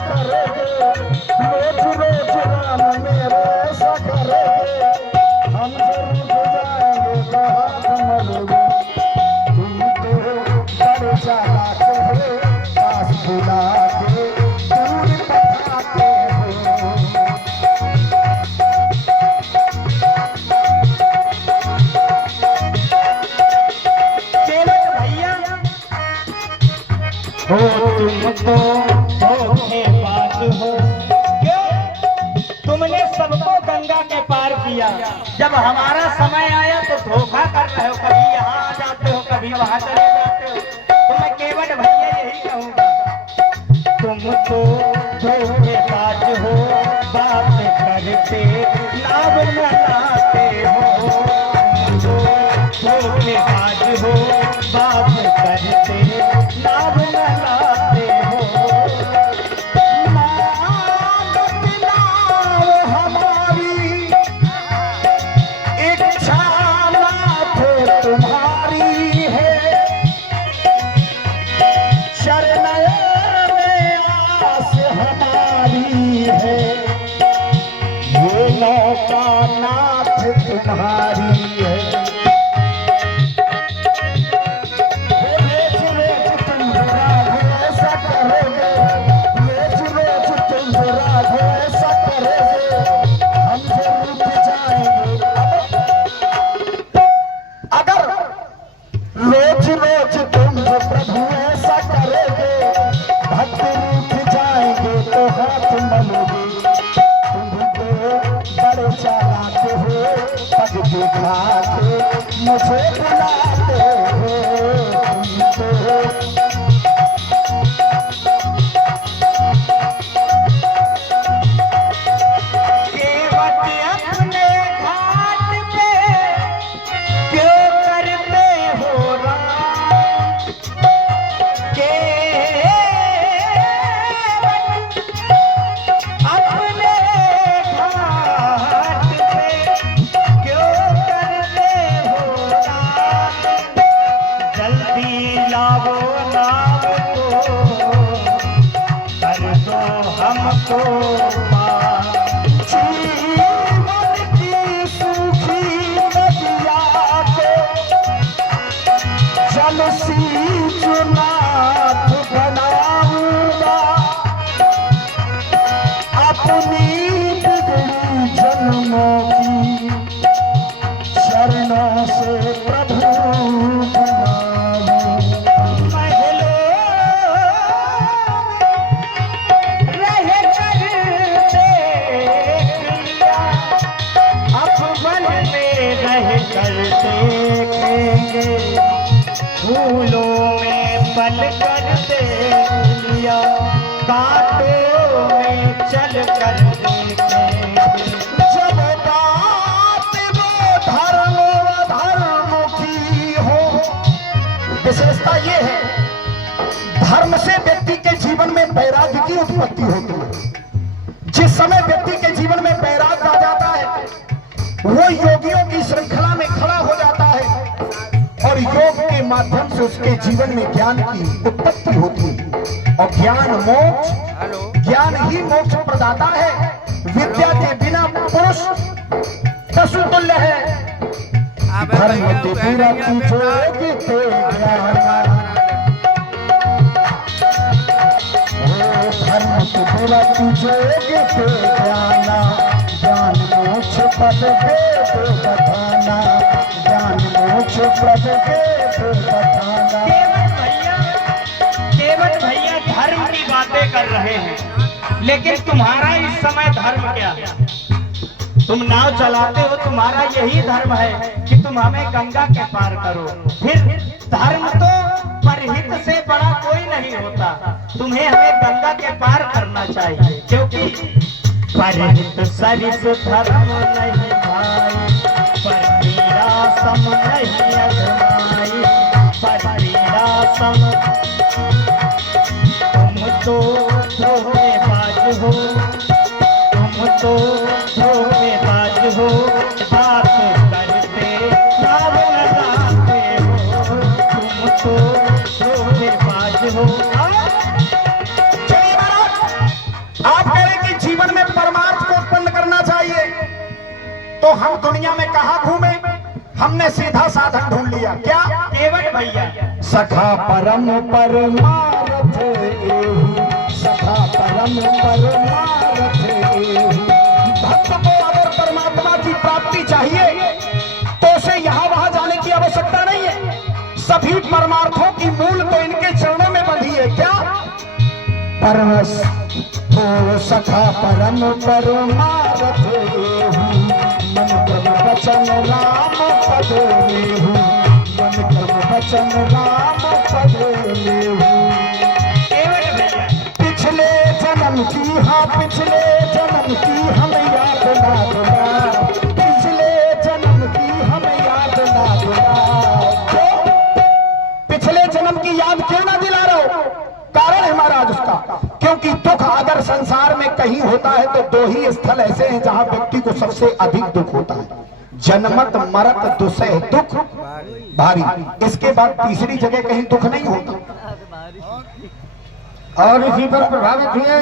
करेंगे, रोज रोज राम मेरे ऐसा करेंगे, हमसे रूठ जाएंगे तो हाथ मलोगे। तुम तो बड़े चालाक हो, पास बुला के दूर पठाते हो। हो तुम तो धोखेबाज हो। क्यों? तुमने सबको गंगा के पार किया, जब हमारा समय आया तो धोखा कर रहे हो, कभी यहाँ आ जाते हो कभी वहां चले जाते हो। तो मैं केवट भैया यही कहूँगा, तुम तो धोखेबाज हो, बात करते लाभ न लाते हो। तुम तो धोखेबाज हो, बात करते लाभ न लाते हो। हमारी इच्छा नाथ तुम्हारी है, शरण में आस हमारी है, ये नौका नाथ तुम्हारी है। रोज रोज तुम जो प्रभु ऐसा करोगे, भक्त रूठ जाएंगे तो हाथ मलोगे। तुम तो बड़े चालाक हो, पग दिखा के मुझे बुलाते हो। तुम तो हमको जीवन की सूखी नदिया को जल सींच नाथ बनाऊंगा, अपनी बिगड़ी जन्मों की चरणों से प्रभु फूलों में पल कर देख लिया, कांटों में चल कर देखेंगे। जब बात वो धर्म अधर्म की हो, विशेषता ये है, धर्म से व्यक्ति के जीवन में वैराग्य की उत्पत्ति होती है। जिस समय व्यक्ति के जीवन में वैराग्य आ जाता है, वो योगियों की श्रृंखला में खड़ा हो जाता है और योग के माध्यम से उसके जीवन में ज्ञान की उत्पत्ति होती है। और ज्ञान मोक्ष, ज्ञान ही मोक्ष प्रदाता है। विद्या के बिना पुरुष पशु तुल्य है। धर्म के पूरा धर्म के पूरा ज्ञान मोक्ष पद के बताना, ज्ञान मोक्ष पद के बताना। केवट भैया धर्म की बातें कर रहे हैं, लेकिन तुम्हारा इस समय धर्म क्या है? तुम नाव चलाते हो, तुम्हारा यही धर्म है कि तुम हमें गंगा के पार करो। फिर धर्म तो परहित से बड़ा कोई नहीं होता, तुम्हें हमें गंगा के पार करना चाहिए, क्योंकि परहित सरिस धर्म नहीं भाई, पर पीड़ा सम नहीं अधमाई, पर पीड़ा सम। तुम तो धोखेबाज हो, तुम तो धोखेबाज हो, बात करते लाभ लगाते हो। तुम तो धोखेबाज हो। हम दुनिया में कहाँ घूमे? हमने सीधा साधन ढूंढ लिया। क्या? केवट भैया। सखा परम परमारथ एहु, सखा परम परमारथ एहु। भक्त को अगर परमात्मा की प्राप्ति चाहिए तो उसे यहाँ वहां जाने की आवश्यकता नहीं है। सभी परमार्थों की मूल तो इनके चरणों में बंधी है। क्या? परमस हो सखा परम परमारथ एहु, मन क्रम वचन राम पद लेहु, मन क्रम वचन राम पद लेहु। केवट भैया। पिछले जन्म की, हाँ पिछले जन्म की हम याद ना दिला, पिछले जन्म की हम याद ना दिला। क्यों? पिछले जन्म की याद क्यों ना दिला रहे हो? कारण है महाराज उसका, क्योंकि दुख अगर संसार में कहीं होता है तो दो ही स्थल ऐसे हैं जहां व्यक्ति को सबसे अधिक दुख होता है, जन्मत मरत दुसह दुख भारी। इसके बाद तीसरी जगह कहीं दुख नहीं होता। और इसी पर प्रभावित हुए